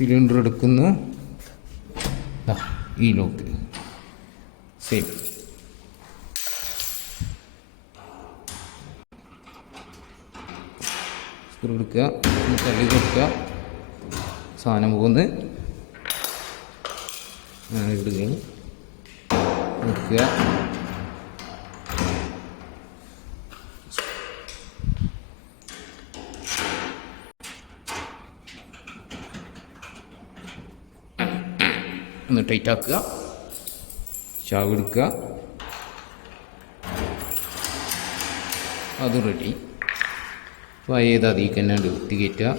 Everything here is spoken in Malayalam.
സിലിണ്ടർ എടുക്കുന്നു. ഈ ലോക്ക് സെയിം. സ്ക്രൂ എടുക്കുക, തള്ളി കൊടുക്കുക, സാധനം പോകുന്നത് ഇടുകയും നിൽക്കുക. ഒന്ന് ടൈറ്റാക്കുക, ചാവ് എടുക്കുക, അത് റെഡി. അപ്പോൾ ഏത് അതിൽ തന്നെ വൃത്തി കയറ്റുക.